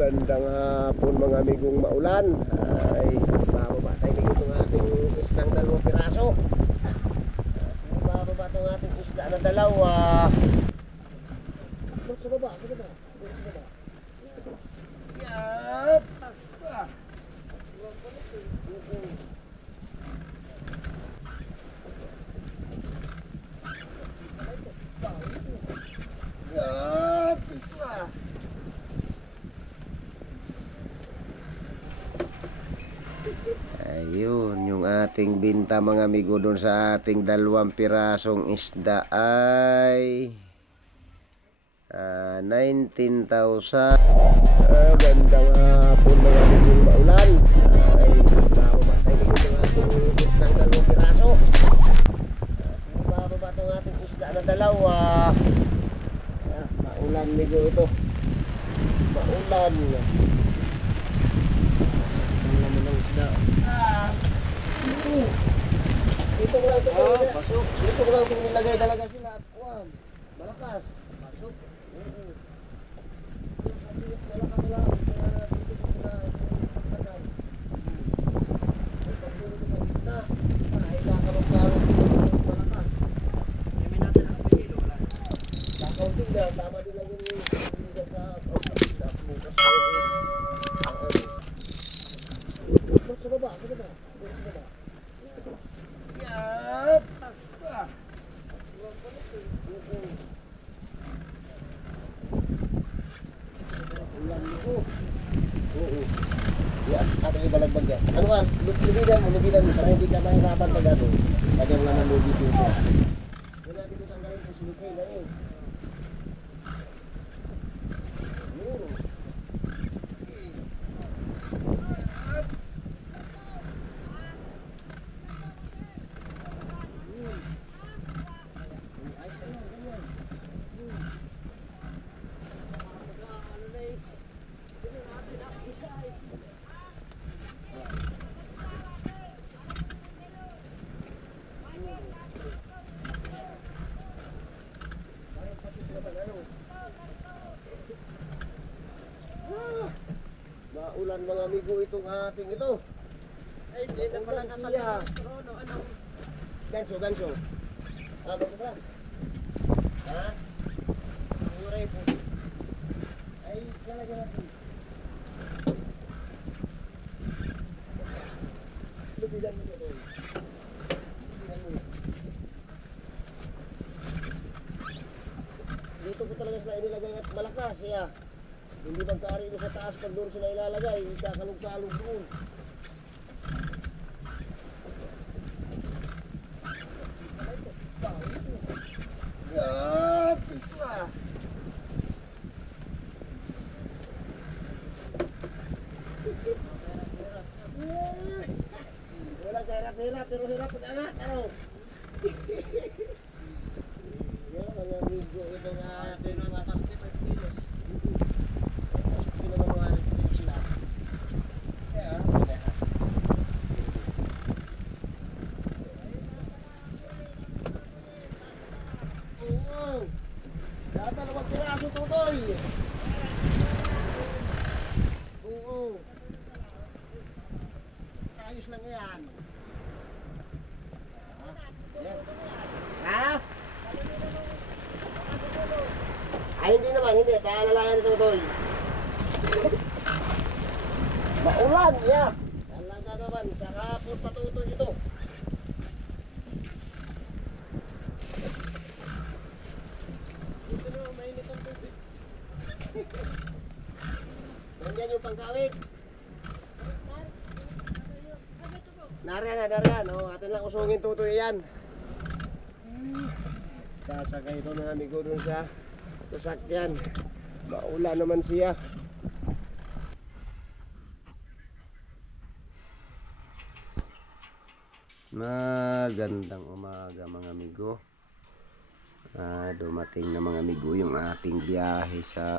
Magandang hapon mga amigong maulan. Ay, bababa tayo itong ating isdang 2 piraso. Bababa itong ating isda na dalawa. Sa baba, sa baba. Yap! Ayun, yung ating binta mga amigo doon sa ating 2 pirasong isda ay 19,000. Gandang hapon mga amigong maulan. Ay, bababa tayo yung ating isdang 2 piraso. Bababa itong ating isda na dalawa. Maulan amigo ito. Maulan. Dito ko lang ito pasok. Dito ko lang ito nilagay talaga sila. Wow, malakas. Pasok. Kasi malakas lang. Kaya dito ko sila ilagay. Ay, pagpulo ko sa gitna. Ay, kakarong-karong dito malakas. May natin ang pagkilo. Kakaunting na. Tama din lang yung pagkilo sa pagkilo. Bukas ko. Sa baba, sa baba. Sa baba. Yap! Ating ibalagbag yan. Ano ka? Lubidan mo para hindi ka mahirapan pag ano. Kanyang naman lubid dito. Kaya natin ito tanggalin kung sinipay na yun. Maulan mga amigo itong ating ito. Ay, hindi na pala siya. Ganso. Bago ba? Ha? Ang uray po. Ay, talaga natin. Lubidan mo ito. Dito ko talaga sila inilagay at malakas siya. Hindi magkaari na sa taas pag doon sila ilalagay, kakalog-kalog doon. Yap! Wala kahirap-hirap, pero hirap pag-angat. Ano? Yan, mga amigo, ito nga atin mga 35 kilos. Data na magpiraso tutoy. Oo. Ayos lang yan. Ha? Ay hindi naman, hindi. Taalalayan ni tutoy. Maulan, yeah. Talaga naman, kahapon patutoy ito. Dito na, mainit ang tubig. Nandiyan yung pangkawig. Nariyan. Oh, atin lang usungin tutoy yan. Sasakay ito ng amigo dun sa sasakyan. Maulan naman siya. Magandang umaga mga amigo. Dumating na mga amigo yung ating biyahe sa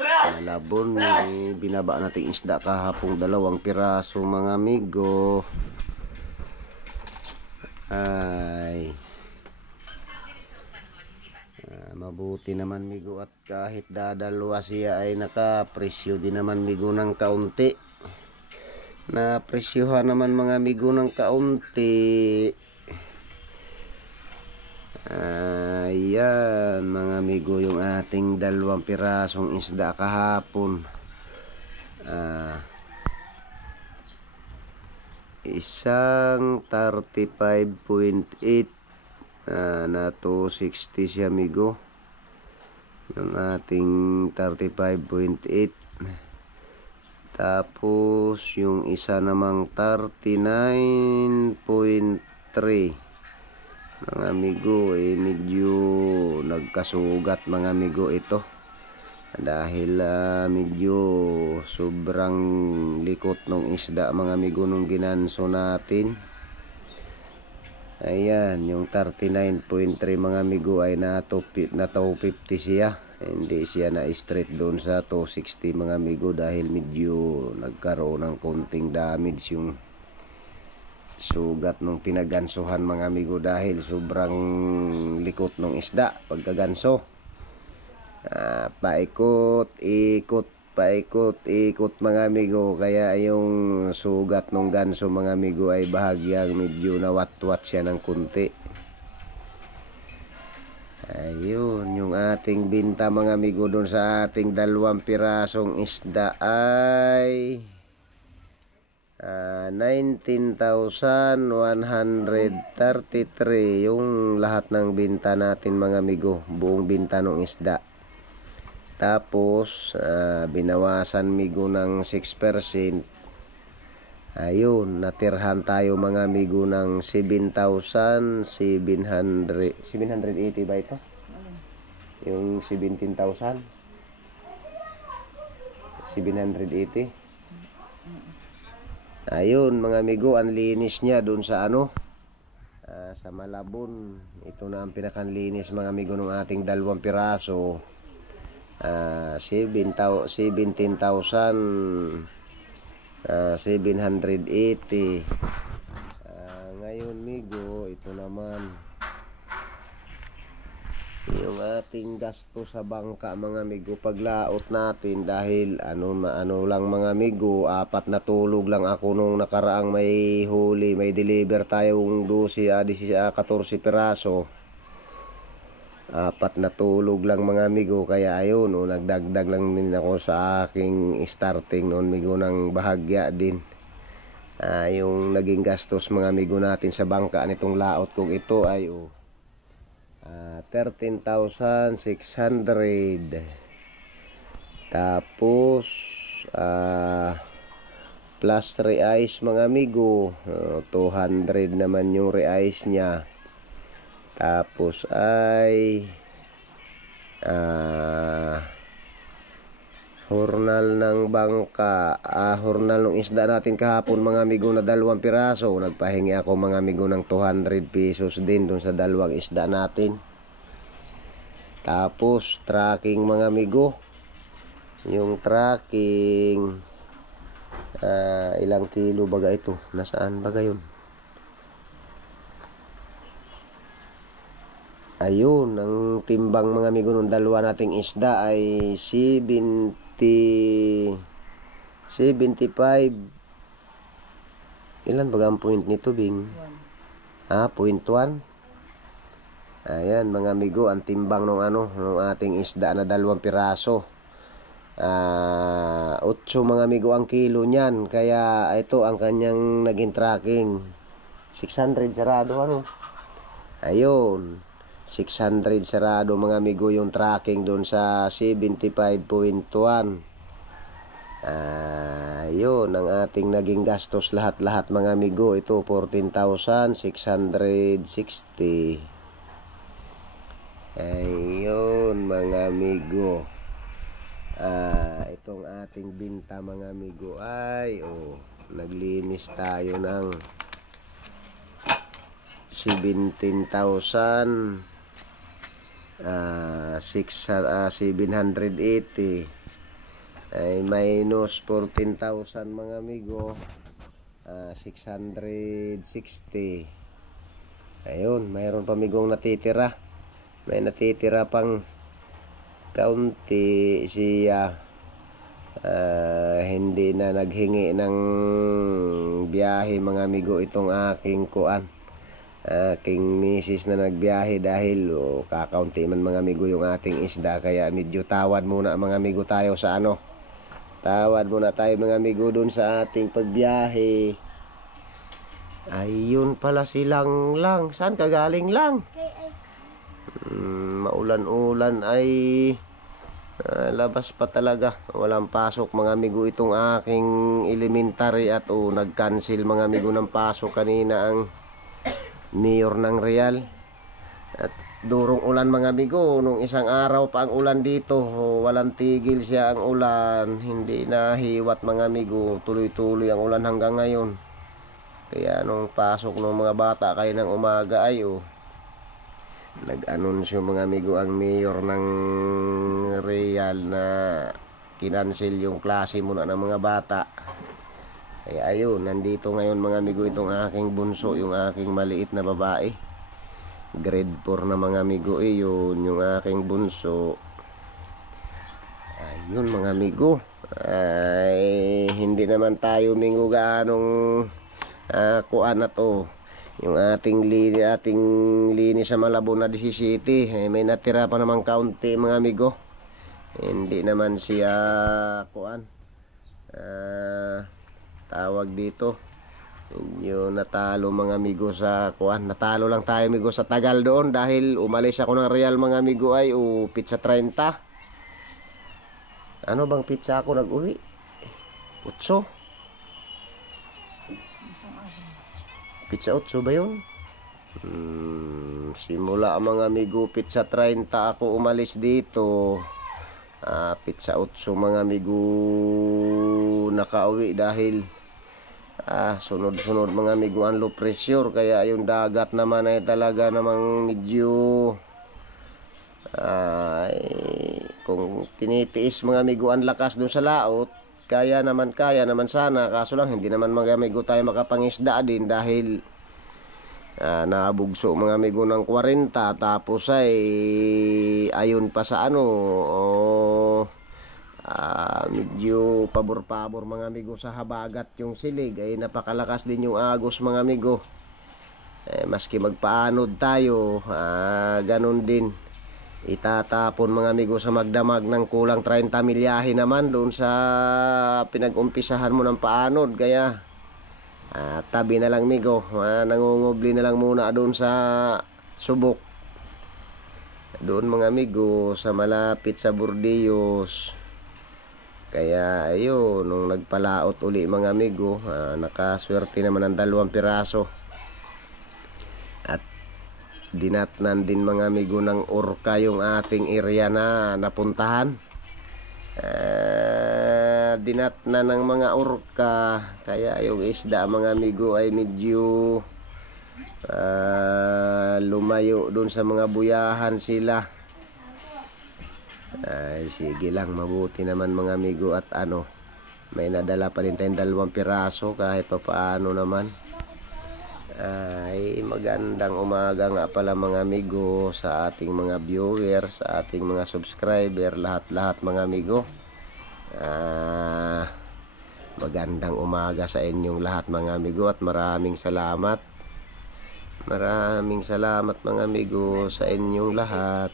Malabon. Binaba natin isda kahapong 2 piraso mga amigo. Ay mabuti naman amigo at kahit dadalwa siya ay nakapresyo din naman migo ng kaunti. Na presyuhan naman mga migo ng kaunti. Ayan mga migo yung ating 2 pirasong isda kahapon. Isang 35.8 na 260 siya migo. Yung ating 35.8. Tapos yung isa namang 39.3 mga amigo, medyo nagkasugat mga amigo ito dahil medyo sobrang likot ng isda mga amigo nung ginanso natin. Ayan, yung 39.3 mga amigo ay na 250 siya. Hindi siya na straight doon sa 260 mga amigo dahil medyo nagkaroon ng konting damage yung sugat nung pinagansuhan mga amigo dahil sobrang likot ng isda pagkaganso. Paikot mga amigo, kaya yung sugat ng ganso mga amigo ay bahagyang medyo nawat-wat siya ng kunti. Ayun yung ating binta mga amigo doon sa ating 2 pirasong isda ay 19,133 yung lahat ng binta natin mga amigo, buong binta ng isda. Tapos binawasan migo ng 6%. Ayun, natirhan tayo mga amigo ng 7,780 ba ito? Yung 17,000 780. Ayun mga amigo, ang linis niya doon sa sa Malabon. Ito na ang pinakanlinis mga amigo ng ating 2 piraso. 17,780. Ngayon migo, ito naman yung ating gasto sa bangka mga amigo paglaot natin dahil ano lang mga amigo, 4 na tulog lang ako nung nakaraang may huli, may deliver tayong 14 piraso. 4 na tulog lang mga amigo, kaya ayun nagdagdag lang din ako sa aking starting noon migo ng bahagya din. Yung naging gastos mga amigo natin sa bangka nitong laot kong ito ay 13,600. Tapos plus re-ice mga amigo, 200 naman yung re-ice nya. Tapos ay hornal ng bangka, hornal ng isda natin kahapon mga amigo na 2 piraso. Nagpahingi ako mga amigo ng 200 pesos din dun sa 2 isda natin. Tapos tracking mga amigo, yung tracking ilang kilo baga ito, nasaan baga yun? Ayun, ang timbang mga amigo ng 2 nating isda ay 75. Ilan baga ang point nito, Bing? 0.1. Ayan mga amigo, ang timbang ng ng ating isda na 2 piraso. 8 mga amigo ang kilo niyan, kaya ito ang kanyang naging tracking. 600 sarado Ayun, 600 sarado mga amigo yung tracking doon sa 75.1. Yun ang ating naging gastos lahat-lahat mga amigo. Ito 14,660. Ayun mga amigo, itong ating binta mga amigo ay naglinis tayo ng 17,780 ay minus 14,000 mga amigo, 660. Ayun, mayroon pa migong natitira. May natitira pang kaunti siya hindi na naghingi ng biyahe mga amigo itong aking kuan. Aking misis na nagbiyahe dahil kakaunti man mga amigo yung ating isda, kaya medyo tawad muna mga amigo tayo sa ano. Tawad muna tayo mga amigo dun sa ating pagbiyahe. Ayun pala silang lang. Saan ka galing lang? Maulan-ulan ay labas pa talaga. Walang pasok mga amigo itong aking elementary at nag-cancel mga amigo ng pasok kanina ang mayor ng Real. At durong ulan mga amigo, nung isang araw pa ang ulan dito, walang tigil siya ang ulan, hindi nahiwat mga amigo, tuloy-tuloy ang ulan hanggang ngayon. Kaya nung pasok ng mga bata kayo ng umaga ay nag-anunsyo mga amigo ang mayor ng Real na kinansel yung klase muna ng mga bata. Kaya ayun, nandito ngayon mga amigo itong aking bunso, yung aking maliit na babae. Grade 4 na mga amigo yun, yung aking bunso. Ayun mga amigo, ay hindi naman tayo mingo ganong kuan na to. Yung ating lini sa Malabon na City, may natira pa namang kaunti mga amigo. Hindi naman siya kuan. Tawag dito, yung natalo mga amigo sa kuan. Natalo lang tayo amigo sa Tagal doon dahil umalis ako ng Real mga amigo ay pizza 30. Ano bang pizza ako nag-uwi? 8. Pizza 8 ba yun? Simula mga amigo pizza 30 ako umalis dito. Pizza 8 mga amigo nakauwi dahil sunod-sunod mga amigo ang low pressure, kaya yung dagat naman ay talaga namang medyo kung tinitiis mga amigo ang lakas doon sa laot, kaya naman sana, kaso lang hindi naman mga amigo tayo makapangisda din dahil nabugso mga amigo ng 40, tapos ay ayun pa sa medyo pabor-pabor mga amigo sa habagat yung silig, ay napakalakas din yung agos mga amigo. Maski magpaanod tayo, ganun din itatapon mga amigo sa magdamag ng kulang 30 milyahe naman doon sa pinag-umpisahan mo ng paanod, kaya tabi na lang migo, nangungubli na lang muna doon sa subok doon mga amigo sa malapit sa Burdeos. Kaya ayun, nung nagpalaot uli mga amigo, nakaswerte naman ng 2 piraso. At dinatnan din mga amigo ng orka yung ating area na napuntahan. Dinatnan ng mga orka, kaya yung isda mga amigo ay medyo lumayo doon sa mga buyahan sila. Ay sige lang, mabuti naman mga amigo at may nadala pa rin tayong 2 piraso kahit pa paano naman. Ay magandang umaga nga pala mga amigo sa ating mga viewers, sa ating mga subscriber, lahat-lahat mga amigo. Magandang umaga sa inyong lahat mga amigo at maraming salamat. Maraming salamat mga amigo sa inyong lahat.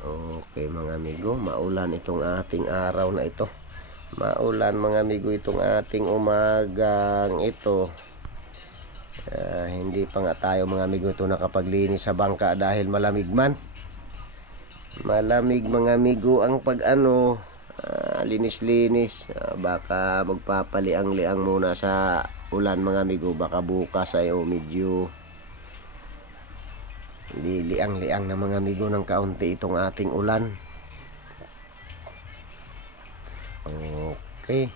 Okay mga amigo, maulan itong ating araw na ito. Maulan mga amigo itong ating umagang ito. Hindi pa nga tayo mga amigo ito nakapaglinis sa bangka dahil malamig man. Malamig mga amigo ang linis-linis. Baka magpapaliang-liang muna sa ulan mga amigo. Baka bukas ay medyo liliang-liang na mga amigo ng kaunti itong ating ulan. Okay.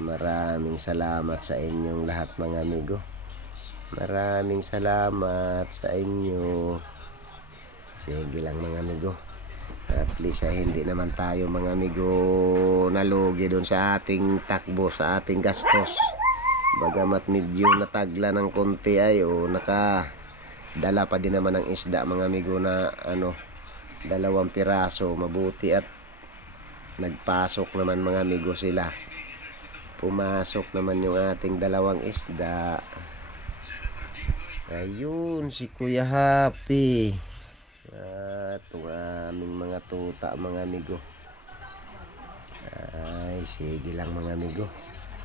Maraming salamat sa inyong lahat mga amigo. Maraming salamat sa inyo. Sige lang mga amigo. At least hindi naman tayo mga amigo nalugi doon sa ating takbo, sa ating gastos. Bagamat medyo natagla ng konti ay dala pa din naman ng isda mga amigo na 2 piraso. Mabuti at nagpasok naman mga amigo sila. Pumasok naman yung ating 2 isda. Ayun si Kuya Happy at itong aming mga tuta mga amigo. Ay sige lang mga amigo,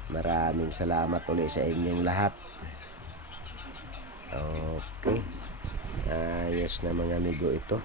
maraming salamat ulit sa inyong lahat. Okay, ayos na mga amigo ito.